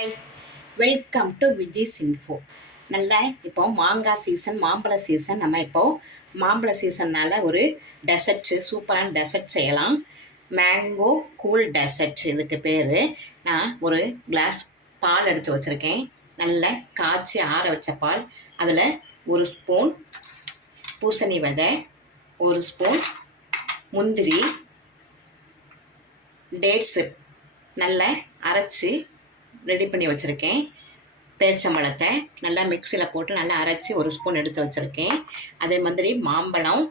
Hi, welcome to Viji's info. நல்ல இப்போ மாங்காய் சீசன், மாம்பழ சீசன். நம்ம இப்போது மாம்பழ சீசன்னால் ஒரு டெசர்ட்ஸு, சூப்பரான டெசர்ட் செய்யலாம். மேங்கோ கூல் டெசர்ட் இதுக்கு பேர். நான் ஒரு கிளாஸ் பால் எடுத்து வச்சுருக்கேன். நல்ல காய்ச்சி ஆற வச்ச பால். அதில் ஒரு ஸ்பூன் பூசணி விதை, ஒரு ஸ்பூன் முந்திரி, டேட்ஸு நல்லா அரைச்சி ரெடி பண்ணி வச்சுருக்கேன். பேரிச்சம்பழத்தை நல்லா மிக்சியில் போட்டு நல்லா அரைச்சி ஒரு ஸ்பூன் எடுத்து வச்சுருக்கேன். அதே மாதிரி மாம்பழம்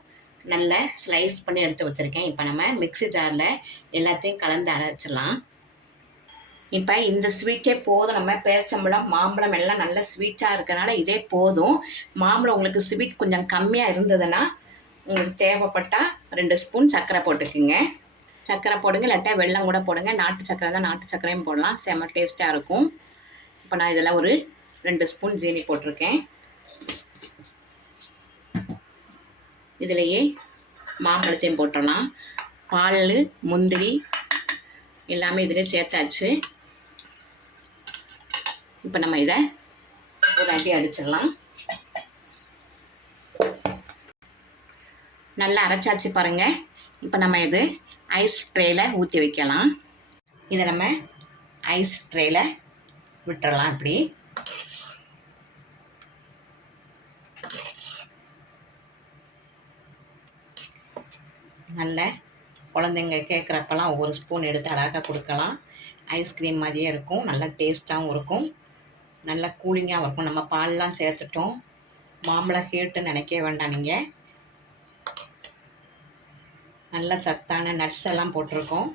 நல்லா ஸ்லைஸ் பண்ணி எடுத்து வச்சுருக்கேன். இப்போ நம்ம மிக்சி ஜாரில் எல்லாத்தையும் கலந்து அரைச்சிடலாம். இப்போ இந்த ஸ்வீட்டே போதும். நம்ம பேரிச்சம்பழம் மாம்பழம் எல்லாம் நல்ல ஸ்வீட்டாக இருக்கிறனால இதே போதும். மாம்பழம் உங்களுக்கு ஸ்வீட் கொஞ்சம் கம்மியாக இருந்ததுன்னா உங்களுக்கு தேவைப்பட்டால் 2 ஸ்பூன் சர்க்கரை போட்டுக்குங்க. சர்க்கரை போடுங்க, இல்லாட்டா வெல்லம் கூட போடுங்க. நாட்டு சர்க்கரை தான், நாட்டு சர்க்கரையும் போடலாம், செம்ம டேஸ்ட்டாக இருக்கும். இப்போ நான் இதில் ஒரு 2 ஸ்பூன் ஜீனி போட்டிருக்கேன். இதிலையே மாம்பழத்தையும் போட்டுடலாம். பால், முந்திரி எல்லாமே இதிலே சேர்த்தாச்சு. இப்போ நம்ம இதை ஒரு அடி அடிச்சிடலாம். நல்லா அரைச்சாச்சு பாருங்கள். இப்போ நம்ம இது ஐஸ் ட்ரேயில் ஊற்றி வைக்கலாம். இதை நம்ம ஐஸ் ட்ரேயில் விட்டுறலாம். இப்படி நல்ல குழந்தைங்க கேட்குறப்பெல்லாம் ஒவ்வொரு ஸ்பூன் எடுத்து அழகாக கொடுக்கலாம். ஐஸ்கிரீம் மாதிரியே இருக்கும், நல்லா டேஸ்ட்டாகவும் இருக்கும், நல்லா கூலிங்காகவும் இருக்கும். நம்ம பால்லாம் சேர்த்துட்டோம், மாம்பழம் ஹீட்டுன்னு நினைக்க வேண்டாம். நீங்கள் நல்ல சத்தான நட்ஸ் எல்லாம் போட்டிருக்கோம்.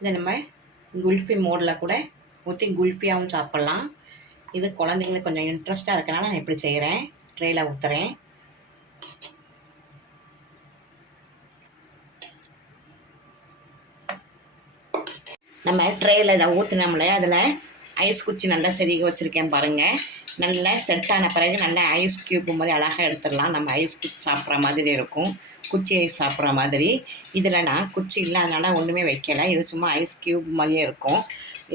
இதை நம்ம குல்ஃபி மோடில் கூட ஊற்றி குல்ஃபியாகவும் சாப்பிட்லாம். இது குழந்தைங்களுக்கு கொஞ்சம் இன்ட்ரெஸ்ட்டாக இருக்கனால நான் இப்படி செய்கிறேன். ட்ரேயில் ஊற்றுறேன். நம்ம ட்ரேயில் இதை ஊற்றினோம்ல, அதில் ஐஸ் குச்சி நல்லா செருகி வச்சுருக்கேன் பாருங்கள். நல்லா செட் ஆன பிறகு நல்லா ஐஸ் க்யூப் மாதிரி அழகாக எடுத்துடலாம். நம்ம ஐஸ் க்யூப் சாப்பிட்ற மாதிரி இருக்கும், குச்சி ஐஸ் சாப்பிட்ற மாதிரி. இதில் நான் குச்சி இல்லாதனால ஒன்றுமே வைக்கலை. இது சும்மா ஐஸ் க்யூப் மாதிரியே இருக்கும்.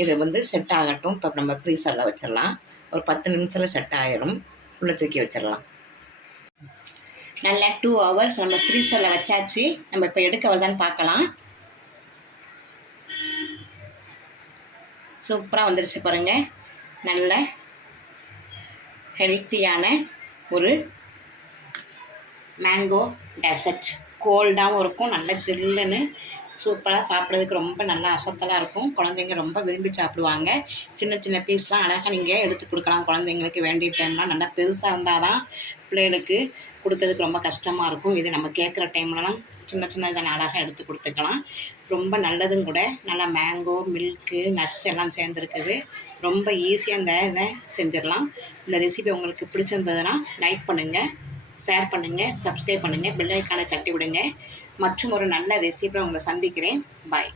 இது செட் ஆகட்டும். இப்போ நம்ம ஃப்ரீசரில் வச்சிடலாம். ஒரு 10 நிமிஷத்தில் செட் ஆகிடும். உள்ளே தூக்கி வச்சிடலாம். நல்லா 2 ஹவர்ஸ் நம்ம ஃப்ரீசரில் வச்சாச்சு. நம்ம இப்போ எடுக்க வருதான்னு பார்க்கலாம். சூப்பராக வந்துருச்சு பாருங்கள். நல்ல ஹெல்த்தியான ஒரு மேங்கோ டெசர்ட். கோல்டாகவும் இருக்கும், நல்ல ஜில்லுன்னு சூப்பராக சாப்பிட்றதுக்கு ரொம்ப நல்லா அசத்தலாக இருக்கும். குழந்தைங்க ரொம்ப விரும்பி சாப்பிடுவாங்க. சின்ன சின்ன பீஸ்லாம் அழகாக நீங்கள் எடுத்து கொடுக்கலாம். குழந்தைங்களுக்கு வேண்டிய டைம்லாம் நல்லா பெருசாக இருந்தால் தான் பிள்ளைகளுக்கு கொடுக்கறதுக்கு ரொம்ப கஷ்டமாக இருக்கும். இது நம்ம கேட்குற டைம்லலாம் சின்ன சின்ன இதை அழகாக எடுத்து கொடுத்துக்கலாம். ரொம்ப நல்லதும் கூட. நல்லா மேங்கோ, மில்க்கு, நட்ஸ் எல்லாம் சேர்ந்துருக்குது. ரொம்ப ஈஸியாக இதை செஞ்சிடலாம். இந்த ரெசிபி உங்களுக்கு பிடிச்சிருந்ததுன்னா லைக் பண்ணுங்கள், ஷேர் பண்ணுங்கள், சப்ஸ்கிரைப் பண்ணுங்கள், பெல் ஐக்கானை தட்டி விடுங்க. மற்றும் ஒரு நல்ல ரெசிபியை உங்களை சந்திக்கிறேன். பாய்.